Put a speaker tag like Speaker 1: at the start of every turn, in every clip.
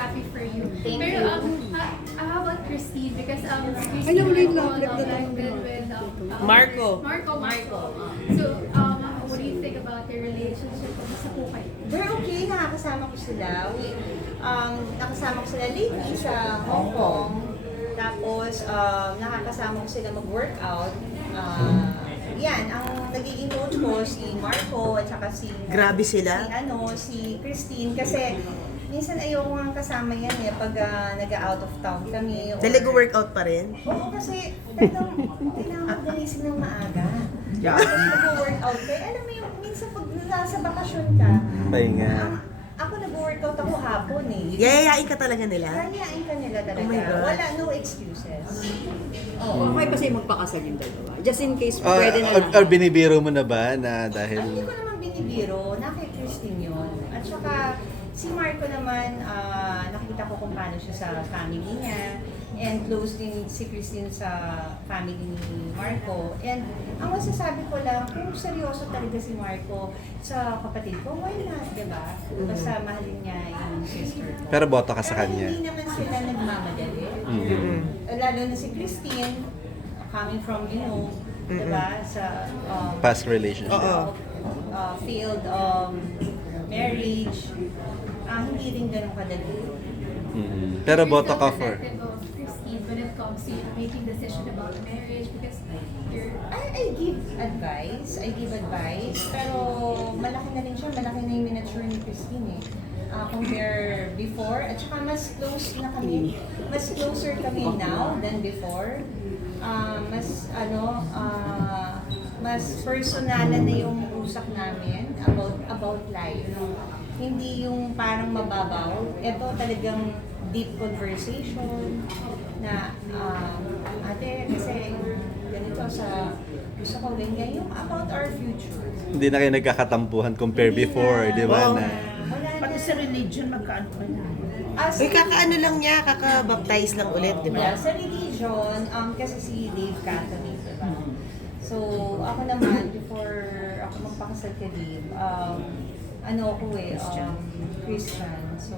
Speaker 1: happy for you.
Speaker 2: Thank
Speaker 1: Pero,
Speaker 2: you.
Speaker 1: how about Christine? Because Christine
Speaker 3: Ay, wait lang.
Speaker 1: connected with
Speaker 3: Marco.
Speaker 1: Marco. So, what do you think about their relationship? Sa po kayo?
Speaker 2: They're okay, nakakasama ko sila. Nakasama ko sila lately sa Hong Kong. Tapos, nakakasama ko sila mag-workout. Yan, ang nagiging coach ko, si Marco, at saka si...
Speaker 3: Grabe sila.
Speaker 2: Si Christine. Kasi, minsan ayoko nga kasama yan pag nag-out of town kami.
Speaker 3: Talaga workout pa rin?
Speaker 2: Oo, kasi talagang kailangan ko gumising ng maaga. Tapos nag-workout ka. Alam mo yung minsan pag nasa bakasyon ka,
Speaker 4: Pahinga.
Speaker 2: ako nag-workout ako hapon
Speaker 3: Yayayain ka talaga nila?
Speaker 2: Kayain ka nila talaga.
Speaker 3: Oh my God.
Speaker 2: Wala, no excuses.
Speaker 5: Okay pa sa'yo magpakasal yung dalawa. Just in case,
Speaker 4: Or,
Speaker 5: pwede na lang.
Speaker 4: or binibiro mo na ba na dahil...
Speaker 2: Hindi ko naman binibiro, kay Christine yun. At saka, si Marco naman, nakita ko kung paano siya sa family niya. And close din si Christine sa family ni Marco. And ang masasabi ko lang, kung seryoso talaga si Marco sa kapatid ko, why not, di ba? Basta mahalin niya yung sister ko.
Speaker 4: Pero boto ka sa
Speaker 2: Pero
Speaker 4: kanya.
Speaker 2: hindi naman sila nagmamadali. Lalo na si Christine, coming from, di ba, sa
Speaker 4: Past relationship.
Speaker 3: Oo.
Speaker 2: failed marriage, hindi rin ganun kadali.
Speaker 4: Pero
Speaker 1: You're
Speaker 4: boto
Speaker 1: so
Speaker 4: ka for...
Speaker 1: protective of Christine when it comes to making decision about marriage because you're...
Speaker 2: I give advice, pero malaki na rin siya, malaki na yung miniature ni Christine compare before, at saka mas close na kami, mas closer kami now than before. Mas personalan na yung usap namin about life. Hindi yung parang mababaw. Ito talagang deep conversation na ate, kasi ganito sa gusto ko ganyan, yung about our future.
Speaker 4: Hindi na kayo nagkakatampuhan compare
Speaker 2: Hindi
Speaker 4: before,
Speaker 2: na.
Speaker 4: di ba?
Speaker 3: Oo.
Speaker 4: Na,
Speaker 2: Wala na.
Speaker 6: Pati sa religion, magkaano pa na?
Speaker 3: Uy, kakaano lang niya, kakabaptize lang ulit, di
Speaker 2: Yeah,
Speaker 3: ba?
Speaker 2: sa religion, kasi si Dave Catholic, diba? So, ako naman, before ako magpakasal kay Dave, Christian. So,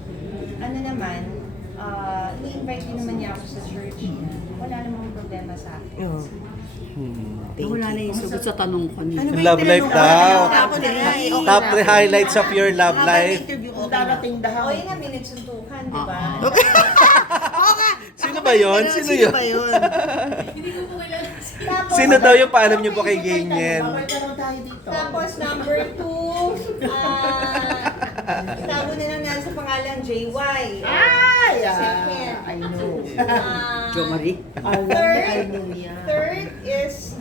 Speaker 2: i-invite din naman niya ako sa church niya. Wala namang problema sa akin.
Speaker 3: Oo. Thank
Speaker 5: Wala na
Speaker 3: you.
Speaker 5: yung sagot sa tanong ko niya.
Speaker 3: Ano ba
Speaker 4: Love
Speaker 3: yung
Speaker 4: life
Speaker 3: tinanong ko?
Speaker 4: daw.
Speaker 3: Tapos nila eh. Okay
Speaker 4: Top
Speaker 3: na.
Speaker 4: 3 highlights of your love life.
Speaker 3: Interview ko.
Speaker 6: Darating daw.
Speaker 2: O, yun nga, minitsuntukan, di ba?
Speaker 3: Oo nga.
Speaker 4: Sino ba yun? Sino yun?
Speaker 3: ba yun?
Speaker 1: Hindi ko po kilala si...
Speaker 2: Tapos,
Speaker 4: Sino daw yung paalam niyo po kay Ganyan?
Speaker 6: Magkaroon tayo dito.
Speaker 2: Tapos, number 2, tago na lang nasa pangalan, JY.
Speaker 6: Ay!
Speaker 2: Second.
Speaker 6: I know.
Speaker 5: Jo Marie.
Speaker 2: Third is,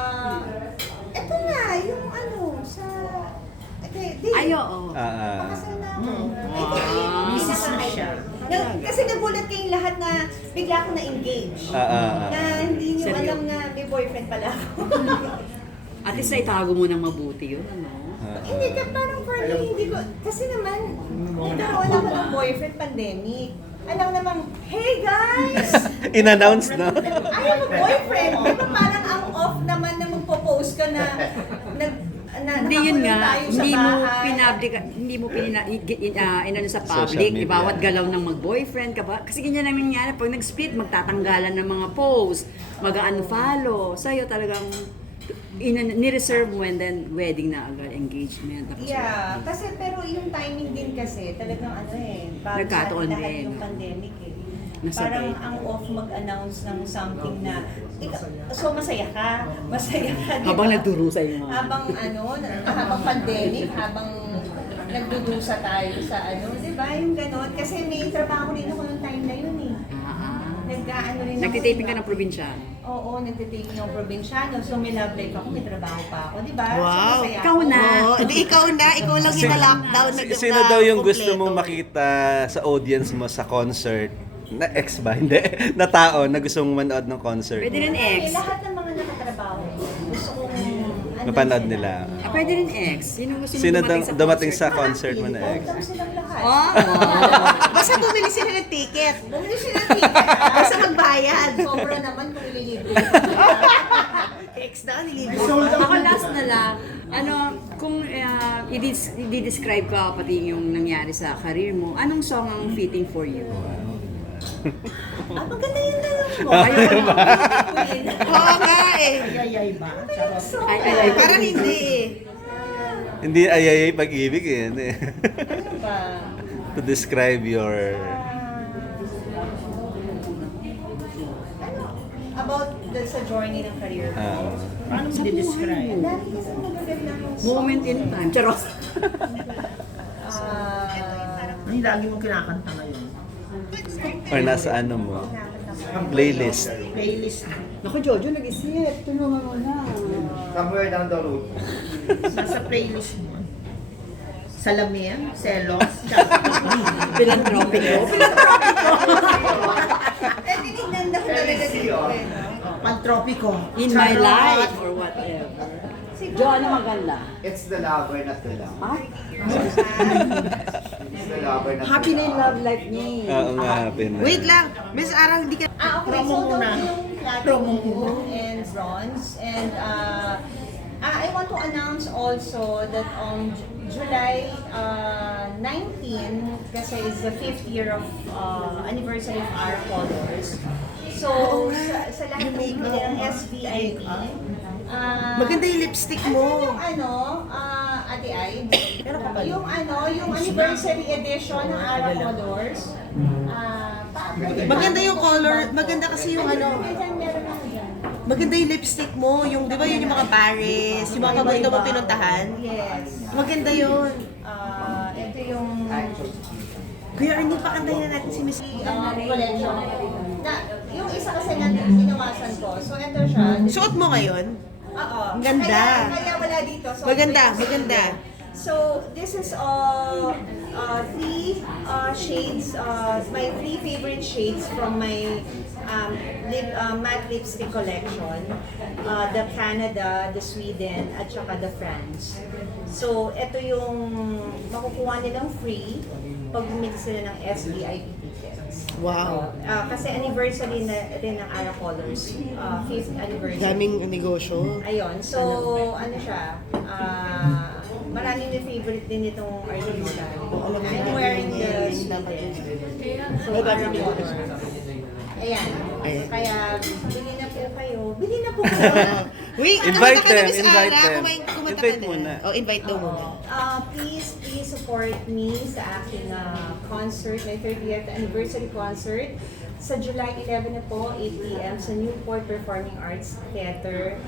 Speaker 2: eto na, yung sa, Dave.
Speaker 5: Ay, oo.
Speaker 2: Pakasal na ako.
Speaker 6: Mrs. na siya.
Speaker 2: Kasi nagulat kayong lahat na bigla ako na-engage. Na hindi nyo
Speaker 5: Seryo?
Speaker 2: alam na may boyfriend pala ako.
Speaker 5: At least na itago mo ng mabuti yun, ano?
Speaker 2: Hindi ka parang for me, hindi ko, kasi naman, nagkaroon ako ng boyfriend pandemic. Alam namang, hey guys!
Speaker 4: In-announce, no?
Speaker 2: I have a boyfriend. Di ba parang ang off naman na magpo-post ka na
Speaker 5: Hindi yun
Speaker 2: nakakulong
Speaker 5: nga,
Speaker 2: tayo sa
Speaker 5: hindi mo
Speaker 2: bahay.
Speaker 5: pinablik, hindi mo inano sa
Speaker 4: Social
Speaker 5: public,
Speaker 4: media.
Speaker 5: bawat galaw ng mag-boyfriend ka ba? Kasi ganyan namin nga, pag nag-split, magtatanggalan ng mga post, mag-unfollow. Sa'yo talagang ni-reserve mo and then wedding na agad, engagement. Tapos
Speaker 2: Yeah, kasi pero yung timing din kasi talagang bago
Speaker 5: Nagkataon
Speaker 2: sa lahat
Speaker 5: din.
Speaker 2: yung pandemic
Speaker 5: Nasabay.
Speaker 2: Parang ang off mag-announce ng something na, so masaya ka, di
Speaker 5: habang
Speaker 2: ba?
Speaker 5: nagdurusa yung mga...
Speaker 2: habang pandemic, habang nagdudusa tayo sa di ba? Yung ganon. Kasi may trabaho rin ako nung time na yun Nag-ano rin ako.
Speaker 5: Nagtitaping ka ng probinsya.
Speaker 2: Oo, nagtitaping ng probinsyano. So may love life ako, may trabaho pa ako, di ba? So
Speaker 3: Wow.
Speaker 2: masaya
Speaker 5: Ikaw
Speaker 2: ako.
Speaker 5: na.
Speaker 3: Oo. Hindi, ikaw lang yung na-lockdown.
Speaker 4: Sino daw yung gusto mong makita sa audience mo sa concert? Na ex ba? Hindi. Na tao na gusto mong manood ng concert.
Speaker 5: Pwede rin ex.
Speaker 2: Lahat ng mga nakatrabaho, gusto kong
Speaker 4: Mapanood nila.
Speaker 5: Pwede rin ex. Yun ang gusto mo
Speaker 4: Sino dumating
Speaker 5: concert.
Speaker 4: sa concert mo na ex?
Speaker 2: Welcome silang lahat.
Speaker 5: Oh,
Speaker 3: Basta bumili sila ng ticket.
Speaker 2: Bumili sila ng ticket.
Speaker 3: Basta magbayad.
Speaker 2: Sobra naman kung ililibre.
Speaker 3: Ex na, nilibre.
Speaker 6: Sold out
Speaker 5: Ako
Speaker 6: na
Speaker 5: last
Speaker 6: diba?
Speaker 5: na lang, Kung i-describe ka pati yung nangyari sa career mo, anong song ang fitting for you?
Speaker 2: Maganda yung tanong mo.
Speaker 5: Ayoko na.
Speaker 3: Oo nga eh.
Speaker 6: Ayayay ba? Charot.
Speaker 5: Ay,
Speaker 3: Parang hindi eh.
Speaker 4: Hindi ayayay pag-ibig eh. Hindi.
Speaker 2: Ano ba?
Speaker 4: To describe your...
Speaker 2: Ano? About sa journey ng career ko.
Speaker 6: Paano mo di-describe?
Speaker 2: Dami kasi magagandang
Speaker 5: moment in time. Charot.
Speaker 2: Ah,
Speaker 6: Ano yung lagi mong kinakanta ngayon?
Speaker 4: Or nasa ano mo? Playlist.
Speaker 6: Playlist.
Speaker 5: Naku, Jojo, nag-isip. Tulungan mo na.
Speaker 7: Somewhere down the road.
Speaker 6: Nasa playlist mo. Salamin, Selos,
Speaker 5: Philanthropico.
Speaker 2: eh, tinignan na ko talaga dito eh. no?
Speaker 6: Pantropiko.
Speaker 5: In my
Speaker 6: Charot.
Speaker 5: life or whatever. Jo, ano maganda?
Speaker 7: It's the lover, not the love.
Speaker 5: Ah?
Speaker 7: It's the lover, not
Speaker 5: Happy
Speaker 7: the
Speaker 5: na yung
Speaker 7: love.
Speaker 5: love life niya.
Speaker 4: Oo nga, happy na.
Speaker 3: Wait lang. Miss Ara, hindi ka...
Speaker 2: Okay,
Speaker 6: Promo
Speaker 2: so
Speaker 6: muna.
Speaker 2: those yung platinum and bronze. And I want to announce also that on July 19, kasi is the 5th year of anniversary of our colors. So, sa lahat ng bumili ng SVIP,
Speaker 3: Maganda yung lipstick mo.
Speaker 2: yung Ate Ay, yung anniversary edition ng Ara Colors.
Speaker 3: Maganda yung color. Maganda kasi yung ano.
Speaker 2: Meron ako dyan.
Speaker 3: Maganda yung lipstick mo. Yung, di ba yun yung mga Paris, yung mga paborito mong pinuntahan.
Speaker 2: Yes.
Speaker 3: Maganda yun.
Speaker 2: Ito yung
Speaker 3: Kuya Arnie, pakantahin na natin si Miss...
Speaker 2: collection. Yung isa kasi na inawasan ko. So, ito siya.
Speaker 3: Suot mo ngayon?
Speaker 2: Oo.
Speaker 3: Ang ganda.
Speaker 2: Kaya wala dito. So,
Speaker 3: Maganda, maganda.
Speaker 2: So, this is three shades, my three favorite shades from my matte lipstick collection. The Canada, the Sweden, at saka the France. So, ito yung makukuha nilang free pag bumili sila ng SVIP tickets.
Speaker 3: Wow.
Speaker 2: Kasi anniversary na rin ng Ara Colors, 5th anniversary.
Speaker 3: Daming negosyo.
Speaker 2: Ayun, so ano siya, maraming na favorite din itong artista. I'm wearing the Sweden. So, Ara Colors. Ayan. Kaya, bili na po kayo. Bili na po kayo.
Speaker 3: Wait,
Speaker 4: Invite
Speaker 3: kumanta ka na,
Speaker 4: them,
Speaker 3: Miss
Speaker 4: invite
Speaker 3: Ara.
Speaker 4: them.
Speaker 3: Kumanta
Speaker 4: Invite
Speaker 3: ka na.
Speaker 4: muna.
Speaker 3: Oh, invite daw muna.
Speaker 2: Please support me sa aking concert, my 30th anniversary concert. Sa July 11 na po, 8 p.m. sa Newport Performing Arts Theater.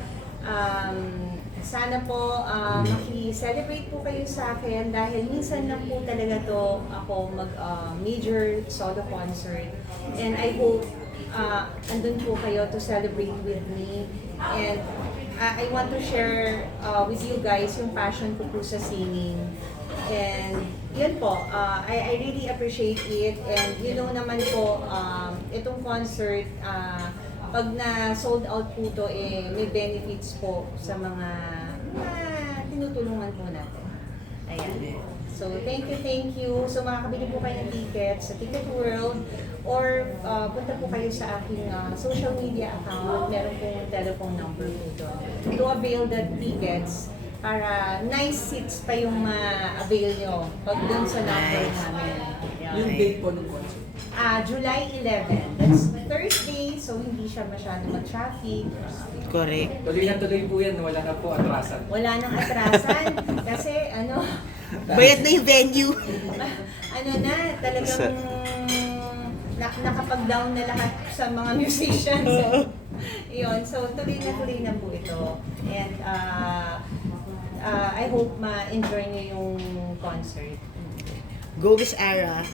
Speaker 2: Sana po maki-celebrate po kayo sa akin dahil minsan lang po talaga to ako major solo concert. And I hope andun po kayo to celebrate with me. And I want to share with you guys yung passion ko po sa singing. And yun po, I really appreciate it. And you know naman po, itong concert, pag na sold out po to, may benefits po sa mga tinutulungan po natin. Ayan. So, thank you. So, makakabili po kayo ng tickets sa Ticket World or punta po kayo sa aking social media account. Meron pong telephone number po doon. To avail the tickets para nice seats pa yung ma-avail nyo pag doon sa number namin.
Speaker 8: Yung date po ng concert.
Speaker 2: July 11. That's Thursday, so hindi siya masyado mag-traffic.
Speaker 3: Correct.
Speaker 8: Tuloy na tuloy po yan, wala na po atrasan.
Speaker 2: Wala nang atrasan kasi
Speaker 3: Bayad na yung venue.
Speaker 2: talagang nakapag-down na lahat sa mga musicians. Yun, so tuloy na po ito. And I hope ma-enjoy niyo yung concert.
Speaker 3: Go Miss Ara.